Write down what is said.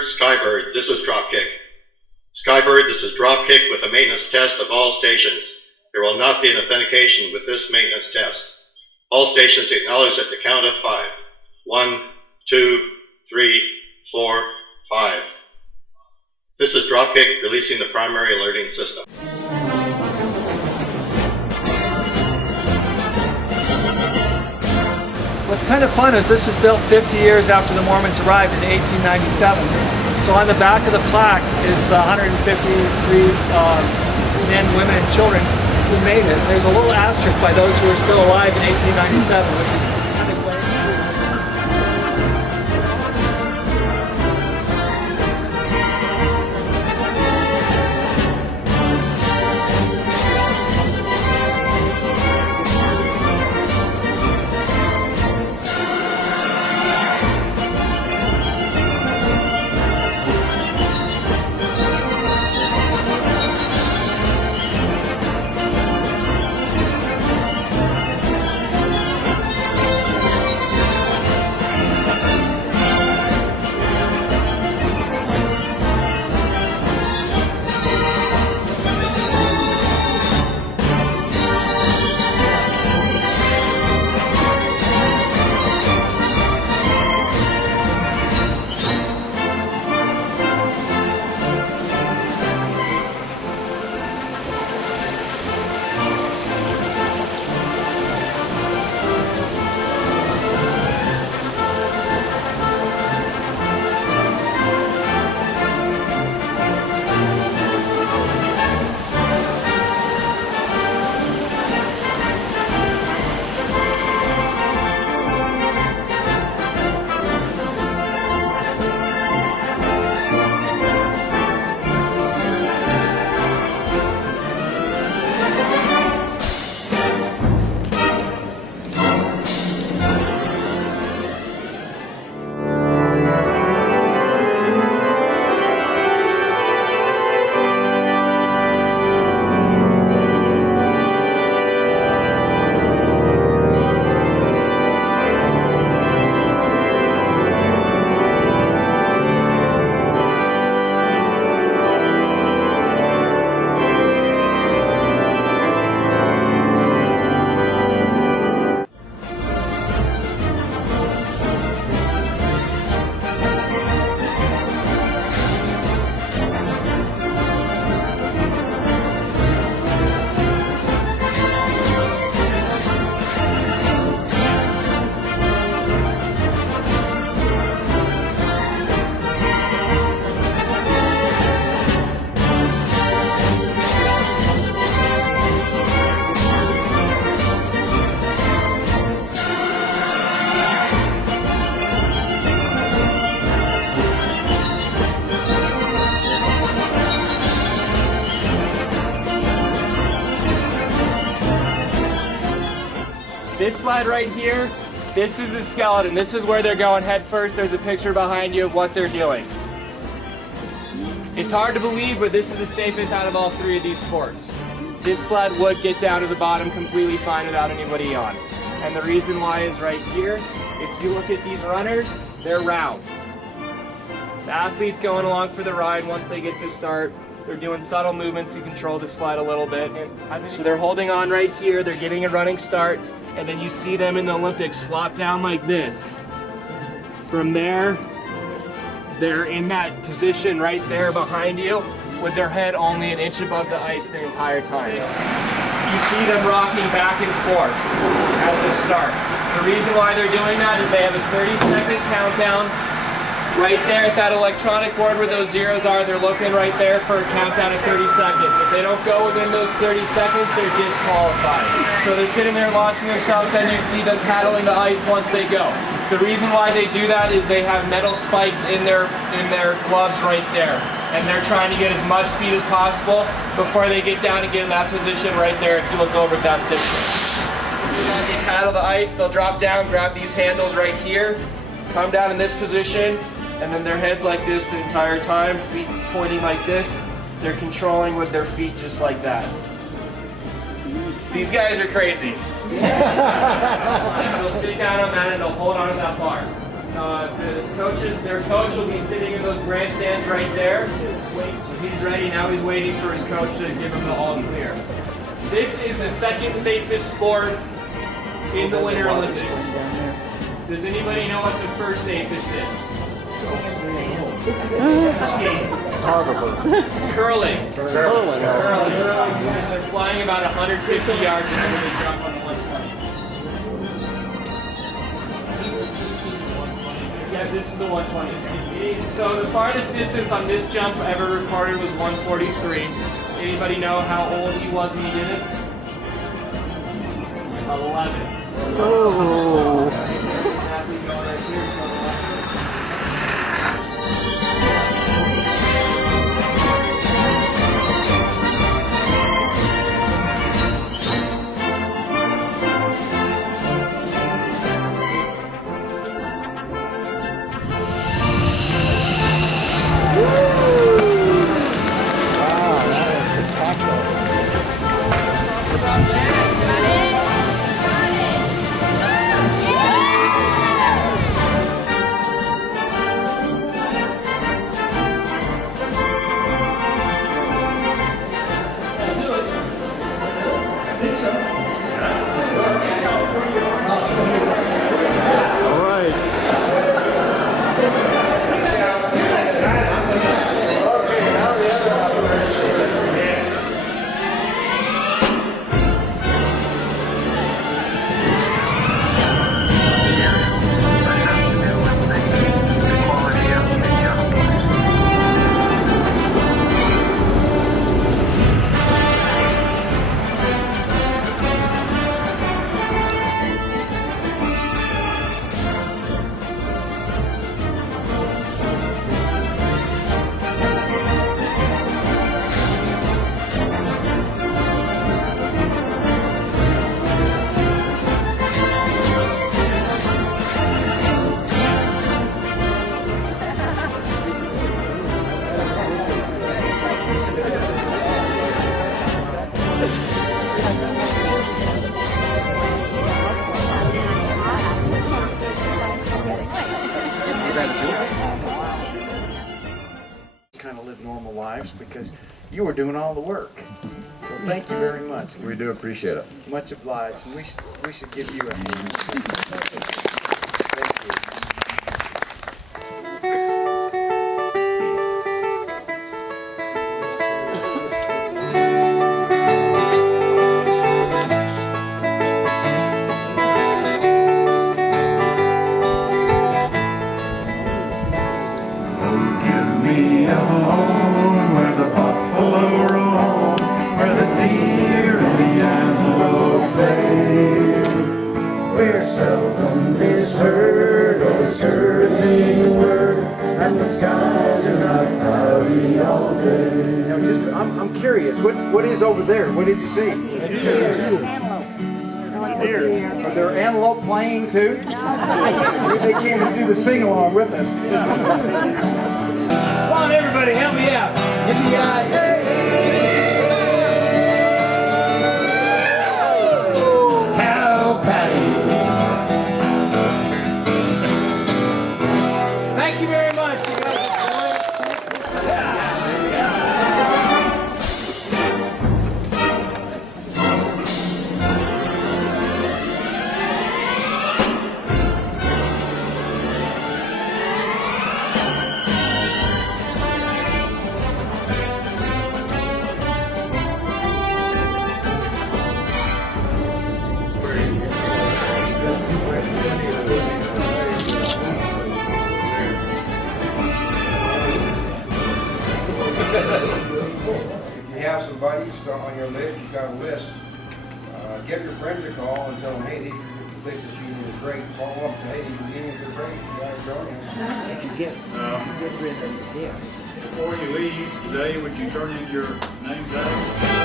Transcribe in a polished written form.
Skybird, this is dropkick. Skybird, this is dropkick with a maintenance test of all stations. There will not be an authentication with this maintenance test. All stations acknowledge at the count of 5. 1, 2, 3, 4, 5. This is dropkick releasing the primary alerting system. What's kind of fun is this was built 50 years after the Mormons arrived in 1897. So on the back of the plaque is the 153 men, women, and children who made it. There's a little asterisk by those who are still alive in 1897, which is kind of glaring. This slide right here, this is the skeleton. This is where they're going head first. There's a picture behind you of what they're doing. It's hard to believe, but this is the safest out of all 3 of these sports. This sled would get down to the bottom completely fine without anybody on. And the reason why is right here. If you look at these runners, they're round. The athletes going along for the ride, once they get to start, they're doing subtle movements to control the sled a little bit. So they're holding on right here, they're getting a running start, and then you see them in the Olympics flop down like this. From there, they're in that position right there behind you with their head only an inch above the ice the entire time. You see them rocking back and forth at the start. The reason why they're doing that is they have a 30-second countdown. Right there at that electronic board where those zeros are, they're looking right there for a countdown of 30 seconds. If they don't go within those 30 seconds, they're disqualified. So they're sitting there launching themselves, then you see them paddling the ice once they go. The reason why they do that is they have metal spikes in their gloves right there. And they're trying to get as much speed as possible before they get down and get in that position right there if you look over at that picture. They paddle the ice, they'll drop down, grab these handles right here, come down in this position, and then their heads like this the entire time, feet pointing like this. They're controlling with their feet just like that. These guys are crazy. They'll sit down on that and they'll hold on to that bar. Their coach will be sitting in those Grant stands right there. He's ready. Now he's waiting for his coach to give him the all clear. This is the second safest sport in the Winter Olympics. Does anybody know what the first safest is? Curling. Curling. They're flying about 150 yards and then they jump on the 120. Yeah, this is the 120. So the farthest distance on this jump ever recorded was 143. Anybody know how old he was when he did it? 11. Oh. Kind of live normal lives because you were doing all the work. So thank you very much. We do appreciate it. Much obliged. And we should give you a hand. Thank you. I'm curious, what is over there? What did you see? Are there antelope playing too? They came to do the sing-along with us. Come on, everybody, help me out. Give me Hello, Patty. Thank you very much. You guys If you have some buddies on your list, you've got a list, give your friends a call and tell them, hey, these think this union is great. Follow up and say, hey, these unions are great. You guys join us. If you get rid of the Before you leave today, would you turn in your name tag?